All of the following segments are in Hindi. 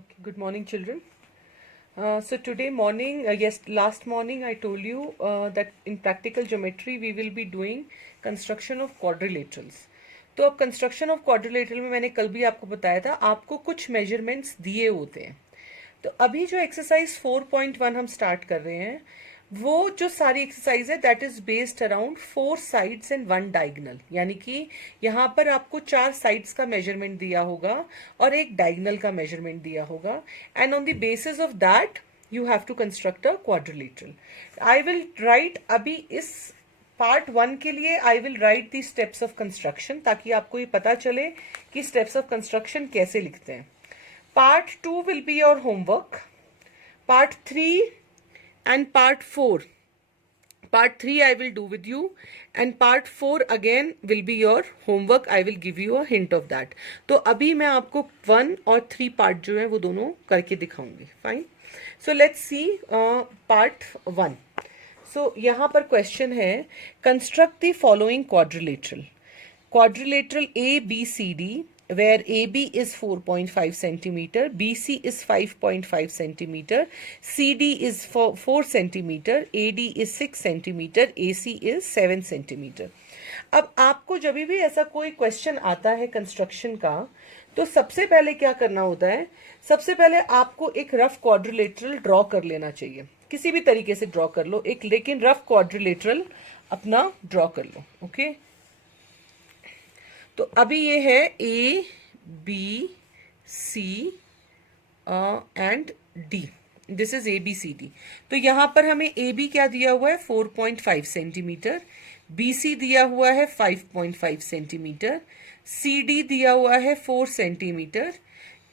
Okay, good morning, children. So today morning, last morning I told you that in practical geometry we will be doing construction of quadrilaterals. तो अब कंस्ट्रक्शन ऑफ क्वाड्रिलेटरल में मैंने कल भी आपको बताया था, आपको कुछ मेजरमेंट्स दिए होते हैं. तो अभी जो एक्सरसाइज 4.1 हम स्टार्ट कर रहे हैं, वो जो सारी एक्सरसाइज है that is based around 4 sides and 1 diagonal. यानी कि यहाँ पर आपको 4 साइड्स का मेजरमेंट दिया होगा और एक डायगनल का मेजरमेंट दिया होगा, and on the basis of that you have to construct a quadrilateral. I will write अभी इस पार्ट 1 के लिए I will write the steps of construction, ताकि आपको ये पता चले कि स्टेप्स ऑफ कंस्ट्रक्शन कैसे लिखते हैं. Part 2 will be your homework. Part 3 and Part 4. Part 3 I will do with you, and Part 4 again will be your homework. I will give you a hint of that. तो अभी मैं आपको 1 और 3 पार्ट जो है वो दोनों करके दिखाऊंगी. Fine. So let's see Part 1. So यहाँ पर क्वेश्चन है, construct the following quadrilateral. Quadrilateral ABCD, where AB is 4.5 centimeter, BC is 5.5 centimeter, CD is 4 centimeter, AD is 6 centimeter, AC is 7 centimeter. अब आपको जब भी ऐसा कोई क्वेश्चन आता है कंस्ट्रक्शन का, तो सबसे पहले क्या करना होता है, सबसे पहले आपको एक रफ क्वाड्रिलेटरल ड्रॉ कर लेना चाहिए. किसी भी तरीके से ड्रॉ कर लो एक, लेकिन रफ क्वाड्रिलेटरल अपना ड्रॉ कर लो. ओके तो अभी ये है A B C and D. This is A B C D. तो यहां पर हमें ए बी क्या दिया हुआ है 4.5 सेंटीमीटर, बी सी दिया हुआ है 5.5 सेंटीमीटर, सी डी दिया हुआ है 4 सेंटीमीटर,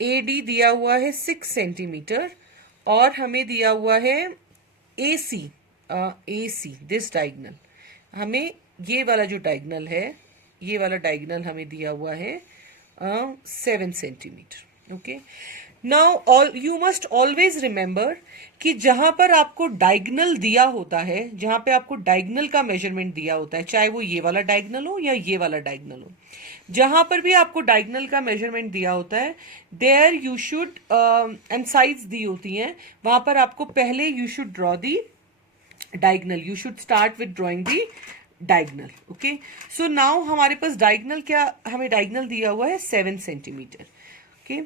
ए डी दिया हुआ है 6 सेंटीमीटर, और हमें दिया हुआ है ए सी दिस डायगनल. हमें ये वाला जो डायगनल है, ये वाला डायगनल हमें दिया हुआ है 7 centimetre. Okay now you must always remember कि जहां पर आपको डायगनल दिया होता है, जहां पे आपको डायगनल का मेजरमेंट दिया होता है, चाहे वो ये वाला डायगनल हो या ये वाला डायगनल हो, जहां पर भी आपको डायगनल का मेजरमेंट दिया होता है, there you should and sides दी होती हैं, वहां पर आपको पहले you should draw the diagonal. You should start with drawing the diagonal. Okay so now हमारे पास डायगनल क्या, हमें डायगनल दिया हुआ है 7 सेंटीमीटर. ओके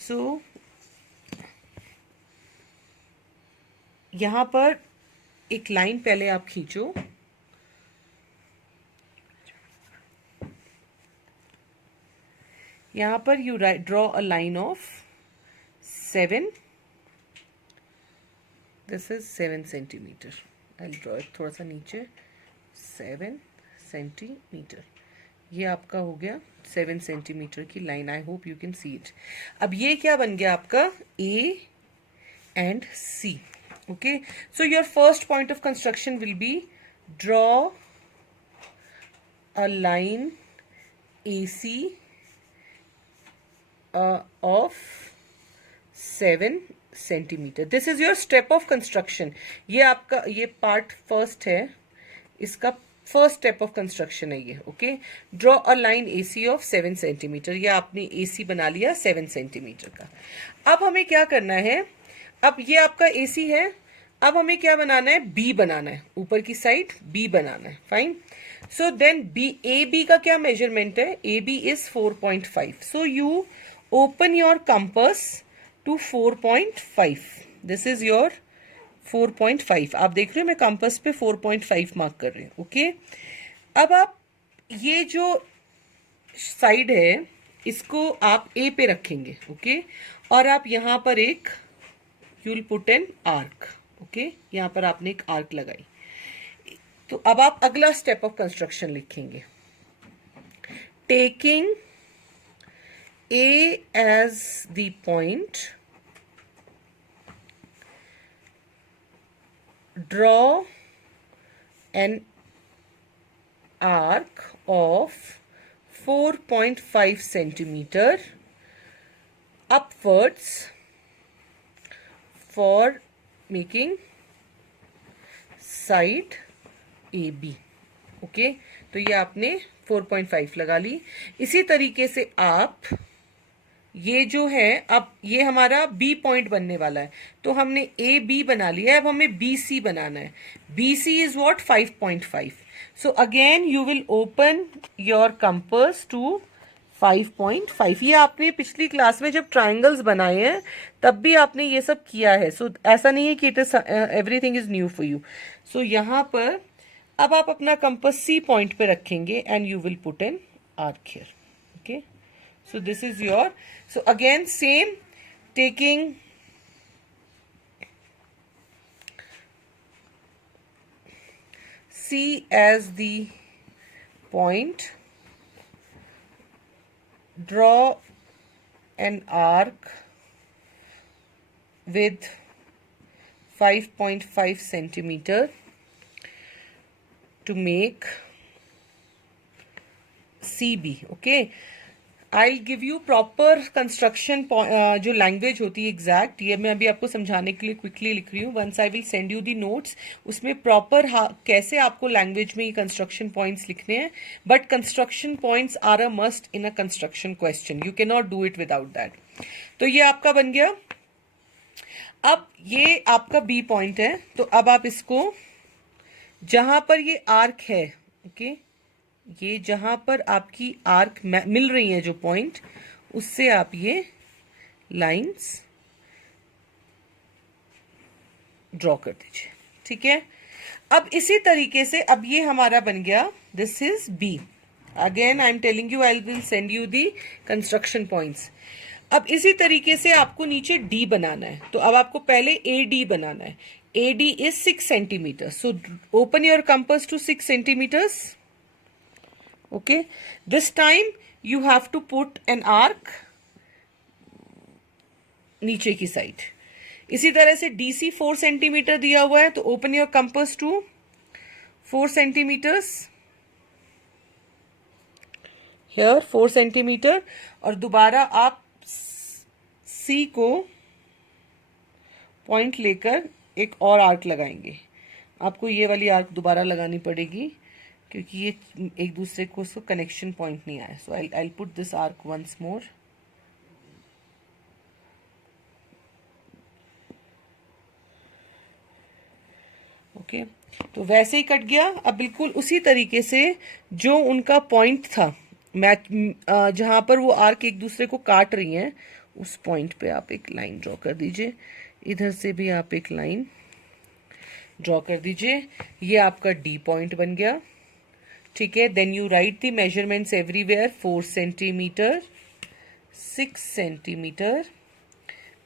सो यहां पर एक लाइन पहले आप खींचो. यहां पर you draw a line of 7. This is 7 centimetre. I draw it थोड़ा सा नीचे. 7 सेंटीमीटर. ये आपका हो गया 7 सेंटीमीटर की line. I hope you can see it. अब ये क्या बन गया आपका A and C. Okay so your first point of construction will be draw a line A C of 7 centimetre. This is your step of construction. ये आपका ये पार्ट फर्स्ट है, इसका फर्स्ट स्टेप ऑफ कंस्ट्रक्शन है ये. Okay draw a line AC of 7 centimetre. ये आपने एसी बना लिया 7 सेंटीमीटर का. अब हमें क्या करना है, अब ये आपका एसी है, अब हमें क्या बनाना है, बी बनाना है, ऊपर की साइड बी बनाना है. Fine. So then B A B का क्या मेजरमेंट है, A B is 4.5. So you open your compass to 4.5. This is your 4.5. आप देख रहे हो मैं कंपास पे 4.5 मार्क कर रही हूं. ओके अब आप ये जो साइड है इसको आप ए पे रखेंगे. ओके और आप यहां पर एक you will put an arc. Okay यहां पर आपने एक आर्क लगाई. तो अब आप अगला स्टेप ऑफ कंस्ट्रक्शन लिखेंगे. Taking A as the point, draw an arc of 4.5 centimeter upwards for making side AB. Okay तो ये आपने 4.5 लगा ली. इसी तरीके से आप ये जो है, अब ये हमारा बी पॉइंट बनने वाला है, तो हमने ए बी बना लिया है, अब हमें बी सी बनाना है. B C is what? 5.5. So again you will open your compass to 5.5. ये आपने पिछली क्लास में जब ट्राइंगल्स बनाए हैं तब भी आपने ये सब किया है. सो ऐसा नहीं है कि it is everything is new for you. So यहाँ पर अब आप अपना कंपास सी पॉइंट पे रखेंगे and you will put an arc here. Okay, so this is your, so again same, taking C as the point, draw an arc with 5.5 centimeter to make CB. okay, I give you proper construction जो लैंग्वेज होती है एग्जैक्ट, ये मैं अभी आपको समझाने के लिए क्विकली लिख रही हूँ. Once I will send you the notes, उसमें प्रॉपर कैसे आपको लैंग्वेज में ये कंस्ट्रक्शन पॉइंट्स लिखने हैं. But construction points are a must in a construction question, you can not do it without that. तो ये आपका बन गया. अब ये आपका बी पॉइंट है, तो अब आप इसको जहां पर ये आर्क है, ओके, ये जहां पर आपकी आर्क मिल रही है जो पॉइंट, उससे आप ये लाइंस ड्रॉ कर दीजिए. ठीक है, अब इसी तरीके से अब ये हमारा बन गया, this is B. Again I am telling you, I will send you the construction points. अब इसी तरीके से आपको नीचे डी बनाना है, तो अब आपको पहले ए डी बनाना है. A D is 6 centimetre. So open your compass to 6 centimetres. okay, this time you have to put an arc नीचे की साइड. इसी तरह से DC 4 सेंटीमीटर दिया हुआ है, तो open your compass to 4 centimetres. Here 4 centimetre, और दोबारा आप C को पॉइंट लेकर एक और आर्क लगाएंगे. आपको ये वाली आर्क दोबारा लगानी पड़ेगी क्योंकि ये एक दूसरे को कनेक्शन पॉइंट नहीं आया. So I put this arc once more. Okay, तो वैसे ही कट गया. अब बिल्कुल उसी तरीके से जो उनका पॉइंट था, मैच जहां पर वो आर्क एक दूसरे को काट रही हैं, उस पॉइंट पे आप एक लाइन ड्रॉ कर दीजिए. इधर से भी आप एक लाइन ड्रॉ कर दीजिए. ये आपका डी पॉइंट बन गया. ठीक है, then you write the measurements everywhere. 4 centimetre, 6 centimetre,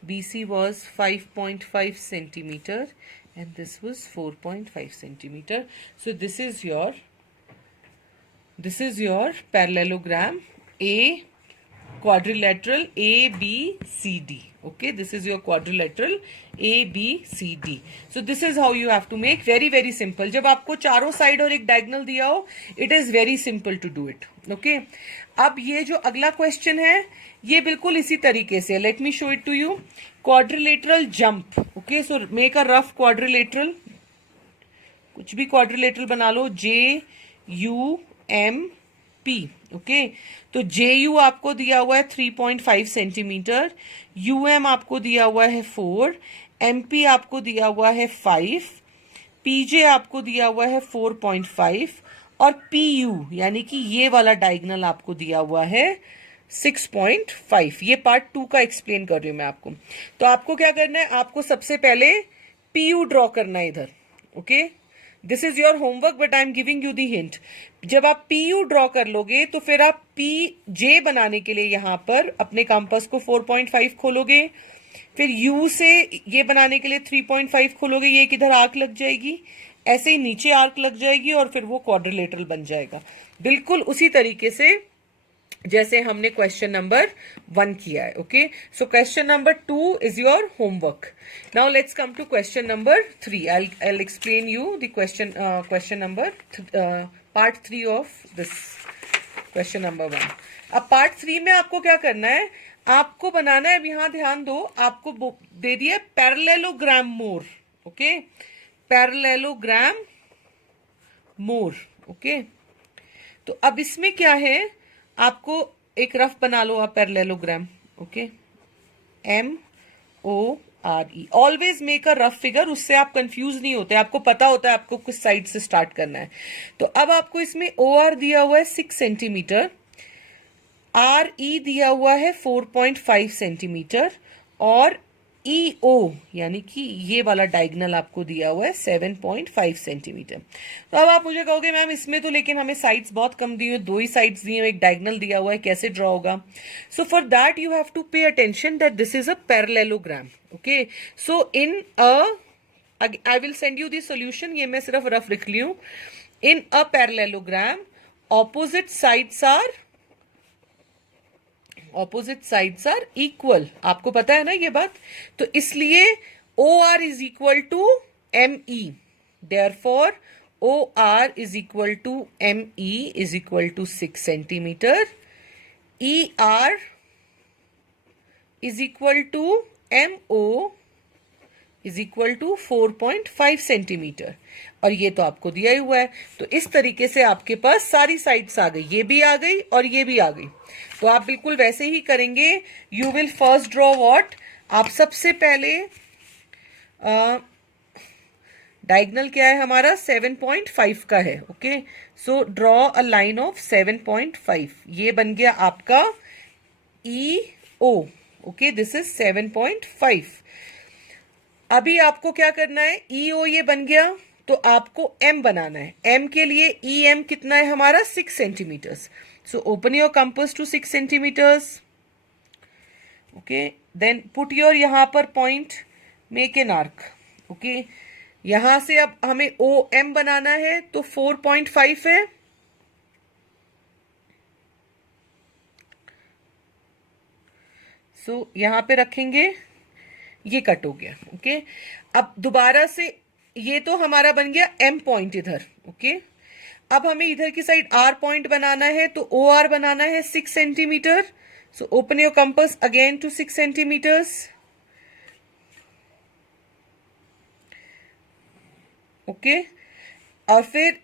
BC was 5.5 centimeter and this was 4.5 centimeter. So this is your parallelogram, a quadrilateral ABCD. Okay, this is your quadrilateral ABCD. So this is how you have to make. Very very simple. जब आपको चारों साइड और एक डायगोनल दिया हो, it is very simple to do it. Okay. अब ये जो अगला क्वेश्चन है, ये बिल्कुल इसी तरीके से. Let me show it to you. Quadrilateral jump. Okay, so make a rough quadrilateral. कुछ भी quadrilateral बना लो. JUMP. ओके, तो JU आपको दिया हुआ है 3.5 सेंटीमीटर, UM आपको दिया हुआ है 4, MP आपको दिया हुआ है 5, PJ आपको दिया हुआ है 4.5 और PU यानी कि ये वाला डायगोनल आपको दिया हुआ है 6.5. ये पार्ट 2 का एक्सप्लेन कर रही हूं मैं आपको. तो आपको क्या करना है, आपको सबसे पहले PU ड्रॉ करना है इधर. Okay, this is your homework but I am giving you the hint. जब आप PU ड्रॉ कर लोगे तो फिर आप PJ बनाने के लिए यहां पर अपने कंपास को 4.5 खोलोगे, फिर U से ये बनाने के लिए 3.5 खोलोगे, ये किधर आर्क लग जाएगी, ऐसे ही नीचे आर्क लग जाएगी और फिर वो क्वाड्रिलेटरल बन जाएगा. बिल्कुल उसी तरीके से जैसे हमने क्वेश्चन नंबर 1 किया है. Okay, so question number 2 is your homework. Now let's come to question number 3. I'll explain you the question number part 3 of this question number 1. अब पार्ट 3 में आपको क्या करना है, आपको बनाना है, अब यहां ध्यान दो, आपको दे दिया पैरेललोग्राम मोर. ओके, पैरेललोग्राम मोर. ओके, तो अब इसमें क्या है, आपको एक रफ बना लो आप parallelogram. Okay, MORE। Always make a rough figure, उससे आप कंफ्यूज नहीं होते, आपको पता होता है आपको किस साइड से स्टार्ट करना है। तो अब आपको इसमें OR दिया हुआ है 6 सेंटीमीटर, RE दिया हुआ है 4.5 सेंटीमीटर, और EO यानी कि ये वाला डायगनल आपको दिया हुआ है 7.5 सेंटीमीटर। तो अब आप मुझे कहोगे मैम इसमें तो लेकिन हमें साइड्स बहुत कम दी हुई, दो ही साइड्स दी हुई, एक डायगनल दिया हुआ है, कैसे ड्रॉ होगा? So for that you have to pay attention that this is a parallelogram. Okay, so in I will send you the solution, ये मैं सिर्फ रफ लिख ली हूं। In a parallelogram opposite sides are equal. आपको पता है ना ये बात, तो इसलिए OR is equal to ME, therefore OR is equal to ME is equal to 6 centimetre, ER is equal to MO is equal to 4.5 centimetre, और ये तो आपको दिया ही हुआ है। तो इस तरीके से आपके पास सारी साइड्स आ गई, ये भी आ गई और ये भी आ गई। तो आप बिल्कुल वैसे ही करेंगे। You will first draw what, आप सबसे पहले डायगनल क्या है हमारा 7.5 का है। Okay, so draw a line of 7.5, ये बन गया आपका EO। Okay, this is 7.5। अभी आपको क्या करना है, EO ये बन गया, तो आपको M बनाना है। M के लिए EM कितना है हमारा 6 centimetres. So open your compass to 6 centimetres. Okay, then put your यहां पर point, make an arc. Okay, यहां से अब हमें OM बनाना है, तो 4.5 है। सो यहां पे रखेंगे, ये कट हो गया। ओके, अब दोबारा से ये तो हमारा बन गया M पॉइंट इधर। ओके, अब हमें इधर की साइड R पॉइंट बनाना है, तो OR बनाना है 6 centimetre. So open your compass again to 6 centimetres. Okay, और फिर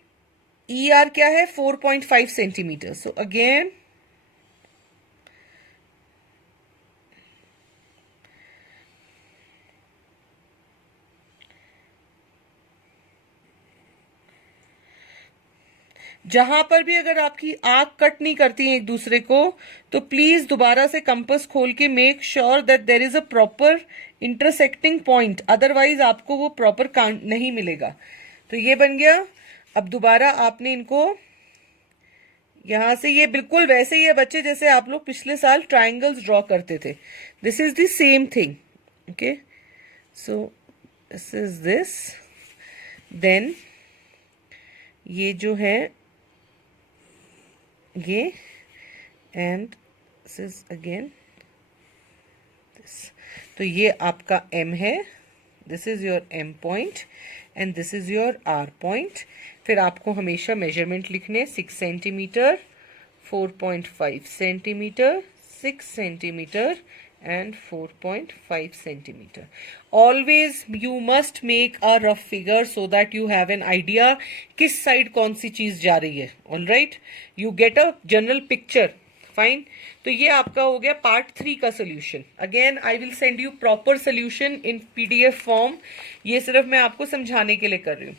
ER क्या है 4.5 सेंटीमीटर। सो अगेन जहां पर भी अगर आपकी आंख कट नहीं करती है एक दूसरे को, तो प्लीज दोबारा से कंपास खोल के make sure that there is a proper intersecting point, otherwise आपको वो प्रॉपर काउंट नहीं मिलेगा। तो ये बन गया। अब दोबारा आपने इनको यहां से, ये बिल्कुल वैसे ही है बच्चे जैसे आप लोग पिछले साल ट्राइंगल्स ड्रॉ करते थे। This is the same thing. Okay, so this is this, then ये जो है ये, and this is again this. तो ये आपका M है, this is your M point and this is your R point. फिर आपको हमेशा मेजरमेंट लिखने, 6 centimetre, 4.5 centimetre, 6 centimetre and 4.5 centimeter. Always you must make a rough figure so that you have an idea किस side कौन सी चीज जा रही है। All right, you get a general picture. Fine. तो ये आपका हो गया पार्ट 3 का solution. Again I will send you proper solution in PDF form, ये सिर्फ मैं आपको समझाने के लिए कर रही हूँ।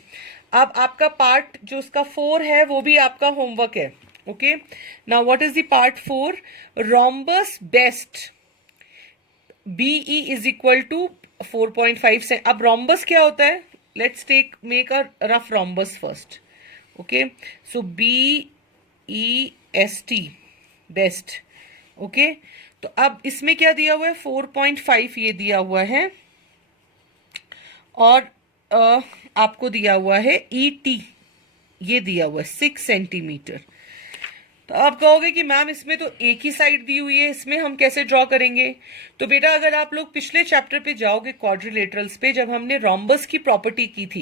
अब आपका पार्ट जो उसका 4 है वो भी आपका होमवर्क है। Okay, now what is the part 4? Rhombus best BE is equal to 4.5 से। अब रोम्बस क्या होता है, let's make a rough rhombus first. Okay, so BEST best. Okay, तो अब इसमें क्या दिया हुआ है 4.5 ये दिया हुआ है, और आपको दिया हुआ है ET ये दिया हुआ है 6 सेंटीमीटर। तो आप कहोगे कि मैम इसमें तो एक ही साइड दी हुई है, इसमें हम कैसे ड्रॉ करेंगे? तो बेटा अगर आप लोग पिछले चैप्टर पे जाओगे क्वाड्रिलेटरल्स पे, जब हमने रोम्बस की प्रॉपर्टी की थी,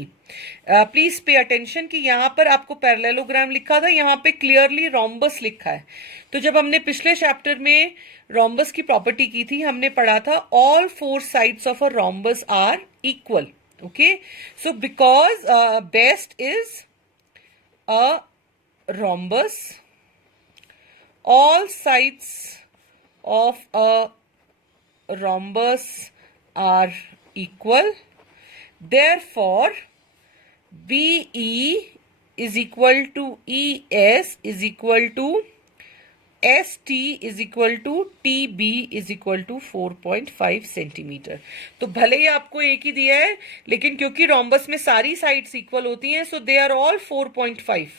प्लीज पे अटेंशन कि यहाँ पर आपको पैरेललोग्राम लिखा था, यहाँ पे क्लियरली रोम्बस लिखा है। तो जब हमने पिछले चैप्टर में रोम्बस की प्रॉपर्टी की थी, हमने पढ़ा था all 4 sides of a rhombus are equal. Okay, so because best is a rhombus, all sides of a rhombus are equal. Therefore, BE is equal to ES is equal to ST is equal to TB is equal to 4.5 centimetre. तो भले ही आपको एक ही दिया है, लेकिन क्योंकि रोम्बस में सारी साइड्स इक्वल होती हैं, so they are all 4.5.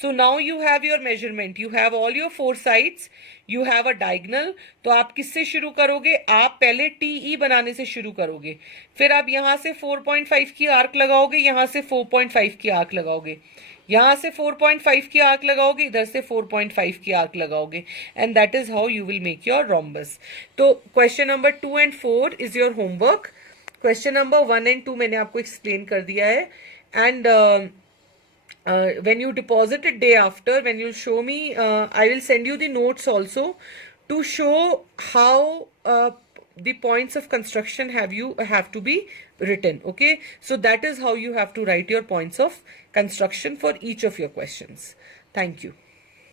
So now you have your measurement. You have all your four sides. You have a diagonal. तो आप किससे शुरू करोगे? आप पहले TE बनाने से शुरू करोगे, फिर आप यहां से 4.5 की आर्क लगाओगे, यहां से 4.5 की आर्क लगाओगे, यहां से 4.5 की आर्क लगाओगे, इधर से 4.5 की आर्क लगाओगे, and that is how you will make your rhombus. तो question number 2 and 4 is your homework. Question number 1 and 2 मैंने आपको एक्सप्लेन कर दिया है, and when you deposit it day after, when you show me, I will send you the notes also to show how the points of construction have to be written. Okay, so that is how you have to write your points of construction for each of your questions. Thank you.